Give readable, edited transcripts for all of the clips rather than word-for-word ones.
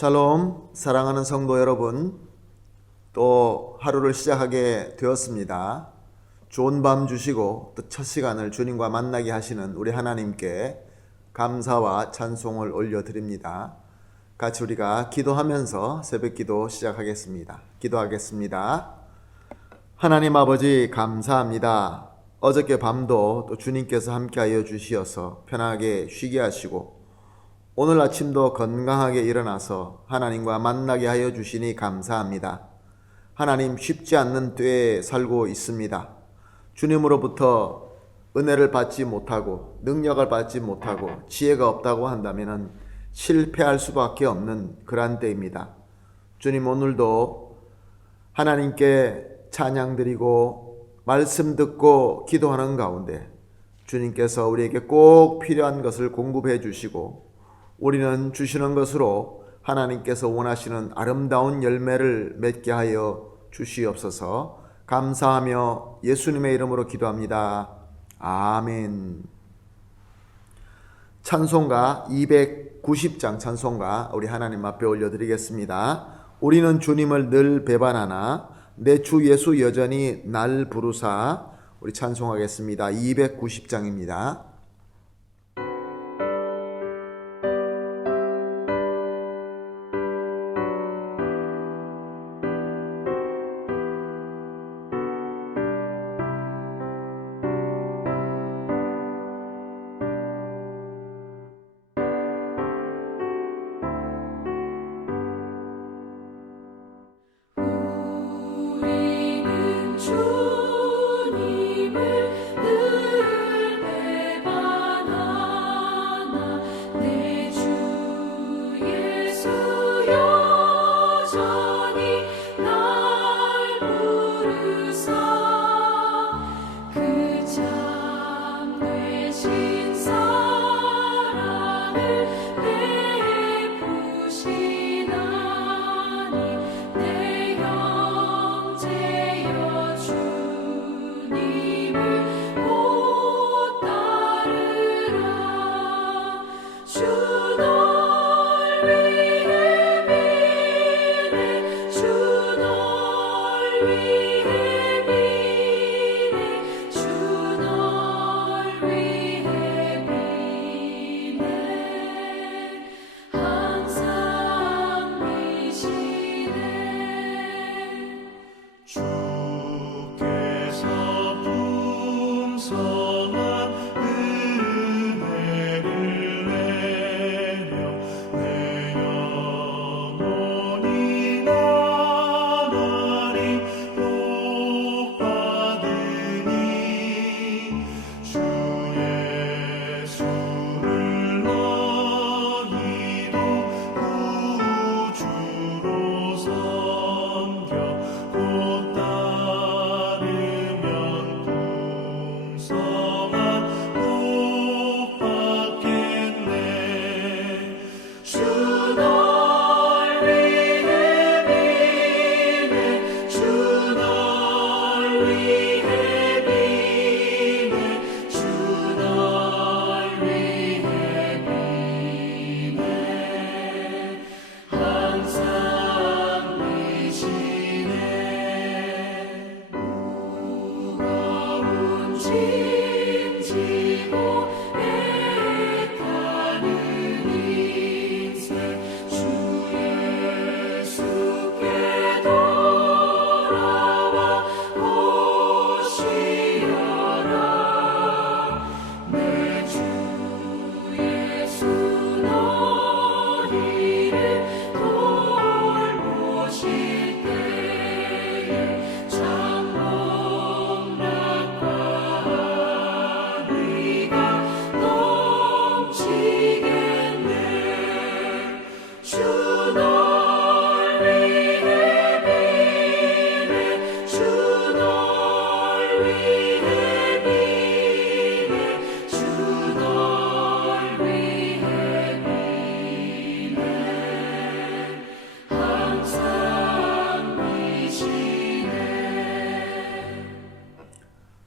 샬롬, 사랑하는 성도 여러분, 또 하루를 시작하게 되었습니다. 좋은 밤 주시고 또 첫 시간을 주님과 만나게 하시는 우리 하나님께 감사와 찬송을 올려드립니다. 같이 우리가 기도하면서 새벽기도 시작하겠습니다. 기도하겠습니다. 하나님 아버지 감사합니다. 어저께 밤도 또 주님께서 함께하여 주시어서 편하게 쉬게 하시고 오늘 아침도 건강하게 일어나서 하나님과 만나게 하여 주시니 감사합니다. 하나님, 쉽지 않는 때에 살고 있습니다. 주님으로부터 은혜를 받지 못하고 능력을 받지 못하고 지혜가 없다고 한다면 실패할 수밖에 없는 그러한 때입니다. 주님, 오늘도 하나님께 찬양 드리고 말씀 듣고 기도하는 가운데 주님께서 우리에게 꼭 필요한 것을 공급해 주시고 우리는 주시는 것으로 하나님께서 원하시는 아름다운 열매를 맺게 하여 주시옵소서. 감사하며 예수님의 이름으로 기도합니다. 아멘. 찬송가 290장 찬송가 우리 하나님 앞에 올려드리겠습니다. 우리는 주님을 늘 배반하나 내 주 예수 여전히 날 부르사. 우리 찬송하겠습니다. 290장입니다.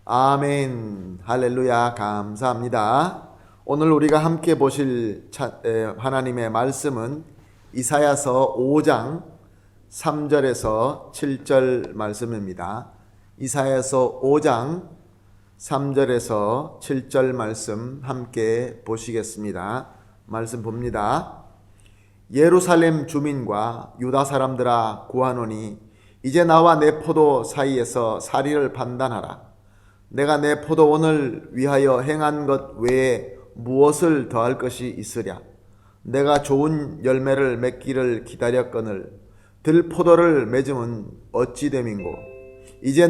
아멘. 할렐루야. 감사합니다. 오늘 우리가 함께 보실 하나님의 말씀은 이사야서 5장 3절에서 7절 말씀입니다. 이사야서 5장 3절에서 7절 말씀 함께 보시겠습니다. 말씀 봅니다. 예루살렘 주민과 유다 사람들아 구하노니 이제 나와 내 포도 사이에서 사리를 판단하라. 내가 내 포도원을 위하여 행한 것 외에 무엇을 더할 것이 있으랴. 내가 좋은 열매를 맺기를 기다렸거늘 들포도를 맺음은 어찌 됨인고. 이제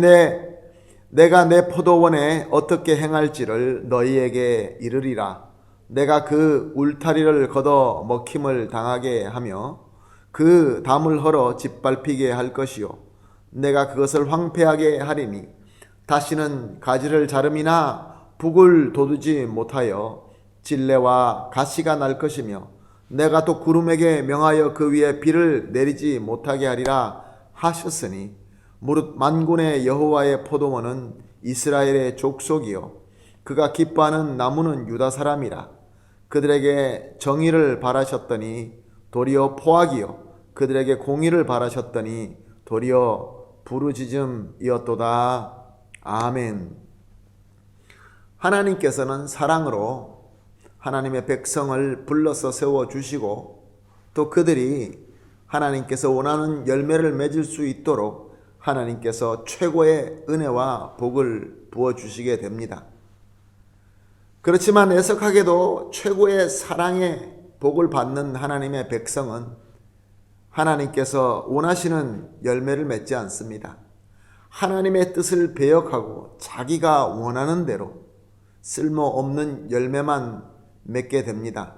내가 내 포도원에 어떻게 행할지를 너희에게 이르리라. 내가 그 울타리를 걷어 먹힘을 당하게 하며 그 담을 헐어 짓밟히게 할 것이요 내가 그것을 황폐하게 하리니 다시는 가지를 자름이나 북을 돋우지 못하여 질레와 가시가 날 것이며 내가 또 구름에게 명하여 그 위에 비를 내리지 못하게 하리라 하셨으니 무릇 만군의 여호와의 포도원은 이스라엘의 족속이요 그가 기뻐하는 나무는 유다 사람이라. 그들에게 정의를 바라셨더니 도리어 포악이요 그들에게 공의를 바라셨더니 도리어 부르짖음이었도다. 아멘. 하나님께서는 사랑으로 하나님의 백성을 불러서 세워주시고 또 그들이 하나님께서 원하는 열매를 맺을 수 있도록 하나님께서 최고의 은혜와 복을 부어주시게 됩니다. 그렇지만 애석하게도 최고의 사랑의 복을 받는 하나님의 백성은 하나님께서 원하시는 열매를 맺지 않습니다. 하나님의 뜻을 배역하고 자기가 원하는 대로 쓸모없는 열매만 맺게 됩니다.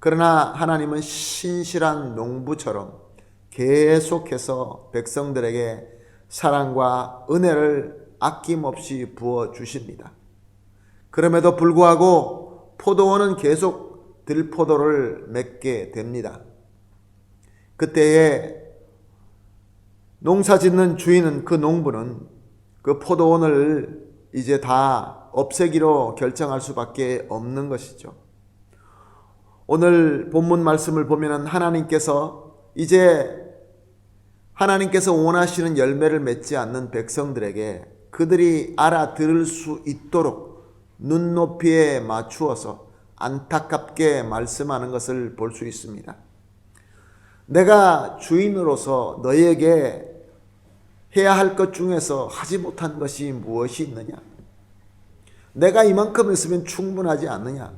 그러나 하나님은 신실한 농부처럼 계속해서 백성들에게 사랑과 은혜를 아낌없이 부어주십니다. 그럼에도 불구하고 포도원은 계속 들포도를 맺게 됩니다. 그때에 농사 짓는 주인은 그 농부는 그 포도원을 이제 다 없애기로 결정할 수밖에 없는 것이죠. 오늘 본문 말씀을 보면 하나님께서 원하시는 열매를 맺지 않는 백성들에게 그들이 알아들을 수 있도록 눈높이에 맞추어서 안타깝게 말씀하는 것을 볼 수 있습니다. 내가 주인으로서 너희에게 해야 할 것 중에서 하지 못한 것이 무엇이 있느냐? 내가 이만큼 했으면 충분하지 않느냐?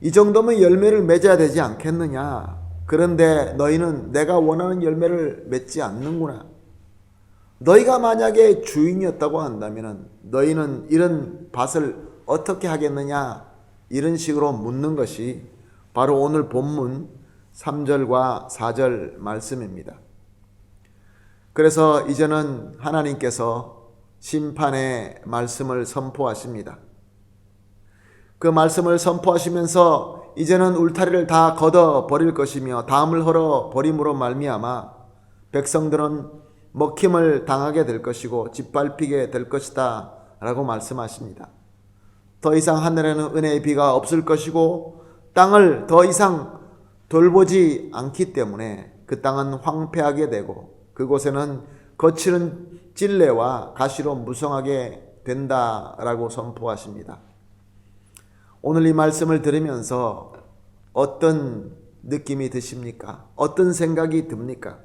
이 정도면 열매를 맺어야 되지 않겠느냐? 그런데 너희는 내가 원하는 열매를 맺지 않는구나. 너희가 만약에 주인이었다고 한다면 너희는 이런 밭을 어떻게 하겠느냐? 이런 식으로 묻는 것이 바로 오늘 본문 3절과 4절 말씀입니다. 그래서 이제는 하나님께서 심판의 말씀을 선포하십니다. 그 말씀을 선포하시면서 이제는 울타리를 다 걷어 버릴 것이며 담을 헐어 버림으로 말미암아 백성들은 먹힘을 당하게 될 것이고 짓밟히게 될 것이다 라고 말씀하십니다. 더 이상 하늘에는 은혜의 비가 없을 것이고 땅을 더 이상 돌보지 않기 때문에 그 땅은 황폐하게 되고 그곳에는 거칠은 찔레와 가시로 무성하게 된다라고 선포하십니다. 오늘 이 말씀을 들으면서 어떤 느낌이 드십니까? 어떤 생각이 듭니까?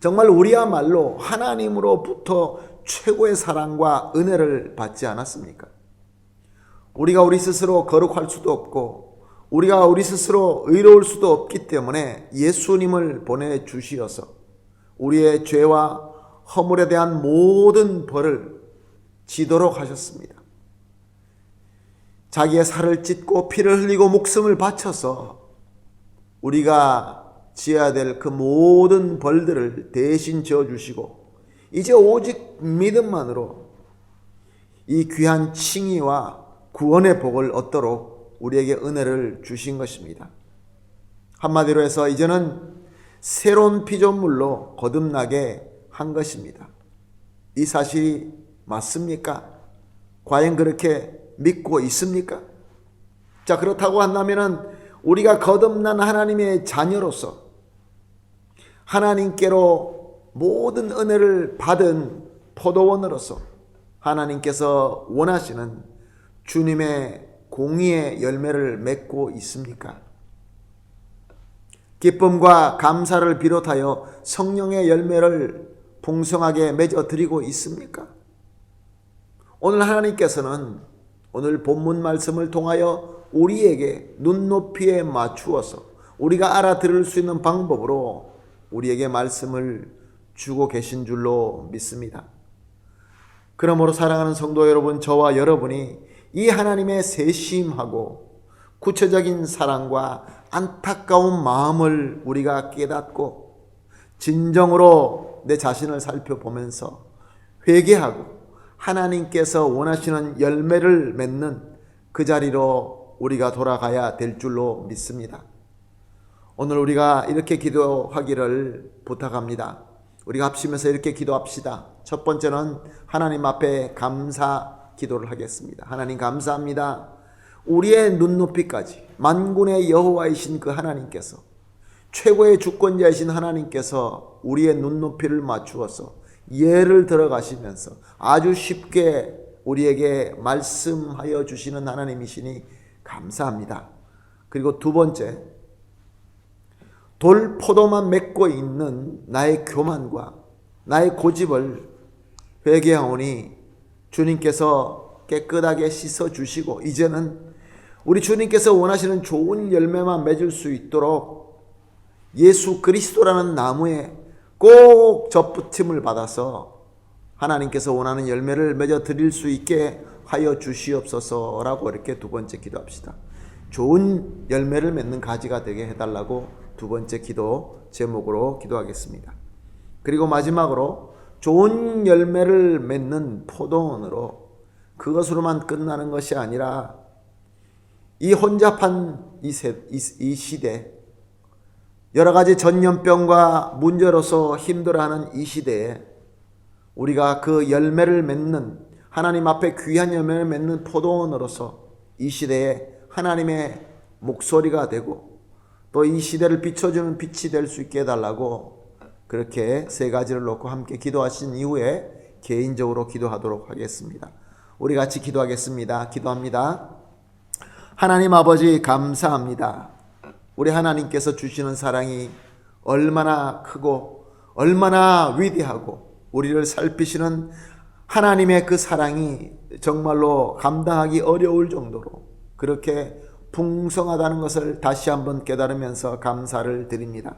정말 우리야말로 하나님으로부터 최고의 사랑과 은혜를 받지 않았습니까? 우리가 우리 스스로 거룩할 수도 없고 우리가 우리 스스로 의로울 수도 없기 때문에 예수님을 보내주시어서 우리의 죄와 허물에 대한 모든 벌을 지도록 하셨습니다. 자기의 살을 찢고 피를 흘리고 목숨을 바쳐서 우리가 지어야 될 그 모든 벌들을 대신 지어주시고 이제 오직 믿음만으로 이 귀한 칭의와 구원의 복을 얻도록 우리에게 은혜를 주신 것입니다. 한마디로 해서 이제는 새로운 피조물로 거듭나게 한 것입니다. 이 사실이 맞습니까? 과연 그렇게 믿고 있습니까? 자, 그렇다고 한다면은 우리가 거듭난 하나님의 자녀로서 하나님께로 모든 은혜를 받은 포도원으로서 하나님께서 원하시는 주님의 공의의 열매를 맺고 있습니까? 기쁨과 감사를 비롯하여 성령의 열매를 풍성하게 맺어 드리고 있습니까? 오늘 하나님께서는 오늘 본문 말씀을 통하여 우리에게 눈높이에 맞추어서 우리가 알아들을 수 있는 방법으로 우리에게 말씀을 주고 계신 줄로 믿습니다. 그러므로 사랑하는 성도 여러분, 저와 여러분이 이 하나님의 세심하고 구체적인 사랑과 안타까운 마음을 우리가 깨닫고 진정으로 내 자신을 살펴보면서 회개하고 하나님께서 원하시는 열매를 맺는 그 자리로 우리가 돌아가야 될 줄로 믿습니다. 오늘 우리가 이렇게 기도하기를 부탁합니다. 우리가 합심해서 이렇게 기도합시다. 첫 번째는 하나님 앞에 감사 기도를 하겠습니다. 하나님 감사합니다. 우리의 눈높이까지 만군의 여호와이신 그 하나님께서, 최고의 주권자이신 하나님께서 우리의 눈높이를 맞추어서 예를 들어가시면서 아주 쉽게 우리에게 말씀하여 주시는 하나님이시니 감사합니다. 그리고 두 번째, 돌포도만 맺고 있는 나의 교만과 나의 고집을 회개하오니 주님께서 깨끗하게 씻어주시고 이제는 우리 주님께서 원하시는 좋은 열매만 맺을 수 있도록 예수 그리스도라는 나무에 꼭 접붙임을 받아서 하나님께서 원하는 열매를 맺어 드릴 수 있게 하여 주시옵소서라고 이렇게 두 번째 기도합시다. 좋은 열매를 맺는 가지가 되게 해달라고 두 번째 기도 제목으로 기도하겠습니다. 그리고 마지막으로 좋은 열매를 맺는 포도원으로 그것으로만 끝나는 것이 아니라 이 혼잡한 이 시대, 여러 가지 전염병과 문제로서 힘들어하는 이 시대에 우리가 그 열매를 맺는, 하나님 앞에 귀한 열매를 맺는 포도원으로서 이 시대에 하나님의 목소리가 되고 또 이 시대를 비춰주는 빛이 될 수 있게 해달라고 그렇게 세 가지를 놓고 함께 기도하신 이후에 개인적으로 기도하도록 하겠습니다. 우리 같이 기도하겠습니다. 기도합니다. 하나님 아버지 감사합니다. 우리 하나님께서 주시는 사랑이 얼마나 크고 얼마나 위대하고 우리를 살피시는 하나님의 그 사랑이 정말로 감당하기 어려울 정도로 그렇게 풍성하다는 것을 다시 한번 깨달으면서 감사를 드립니다.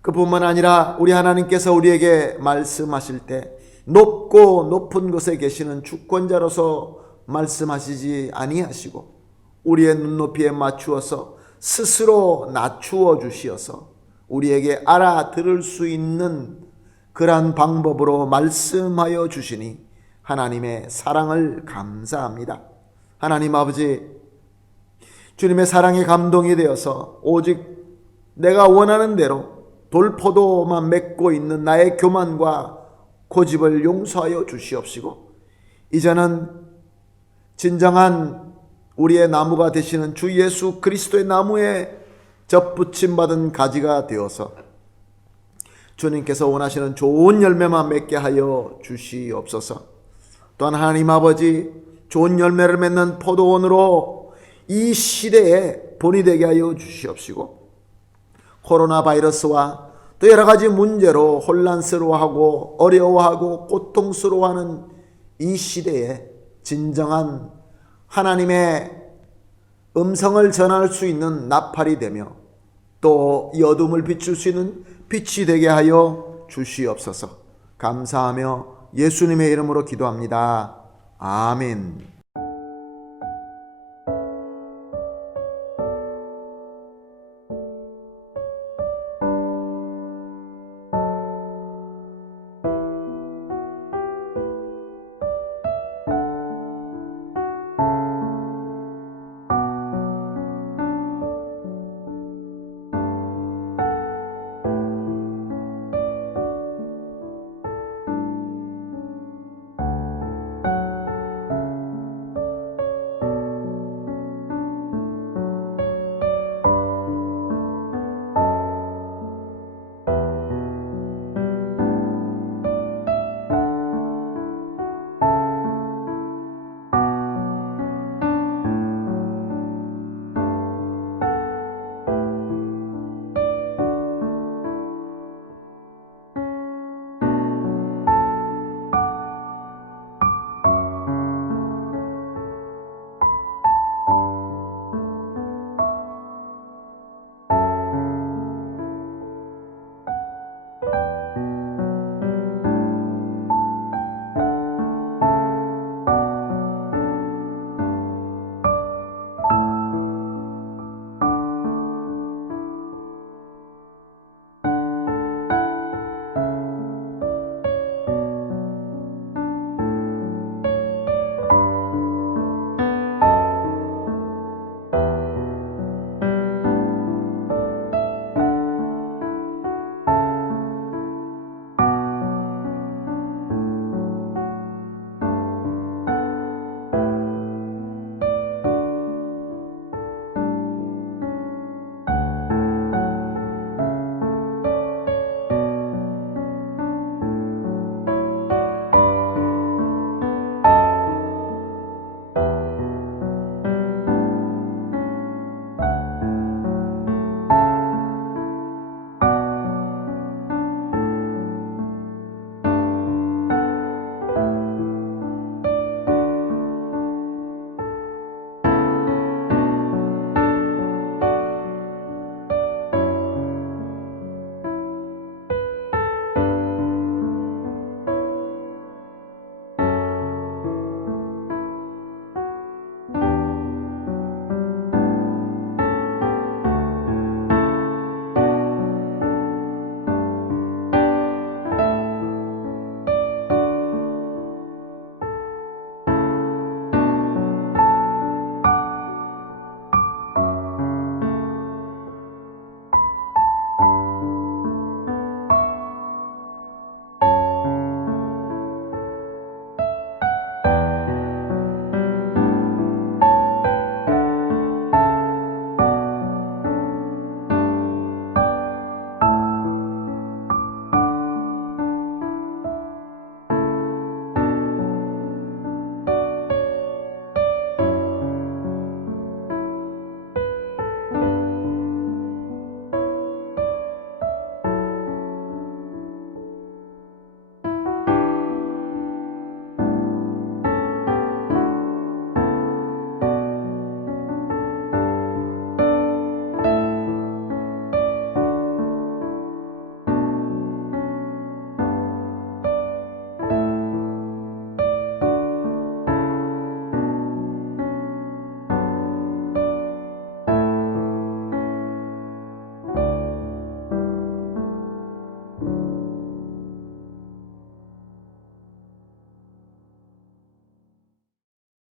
그뿐만 아니라 우리 하나님께서 우리에게 말씀하실 때 높고 높은 곳에 계시는 주권자로서 말씀하시지 아니하시고 우리의 눈높이에 맞추어서 스스로 낮추어 주시어서 우리에게 알아들을 수 있는 그러한 방법으로 말씀하여 주시니 하나님의 사랑을 감사합니다. 하나님 아버지, 주님의 사랑에 감동이 되어서 오직 내가 원하는 대로 돌포도만 맺고 있는 나의 교만과 고집을 용서하여 주시옵시고 이제는 진정한 우리의 나무가 되시는 주 예수 그리스도의 나무에 접붙임 받은 가지가 되어서 주님께서 원하시는 좋은 열매만 맺게 하여 주시옵소서. 또한 하나님 아버지, 좋은 열매를 맺는 포도원으로 이 시대에 본이 되게 하여 주시옵시고 코로나 바이러스와 또 여러 가지 문제로 혼란스러워하고 어려워하고 고통스러워하는 이 시대에 진정한 하나님의 음성을 전할 수 있는 나팔이 되며 또 이 어둠을 비출 수 있는 빛이 되게 하여 주시옵소서. 감사하며 예수님의 이름으로 기도합니다. 아멘.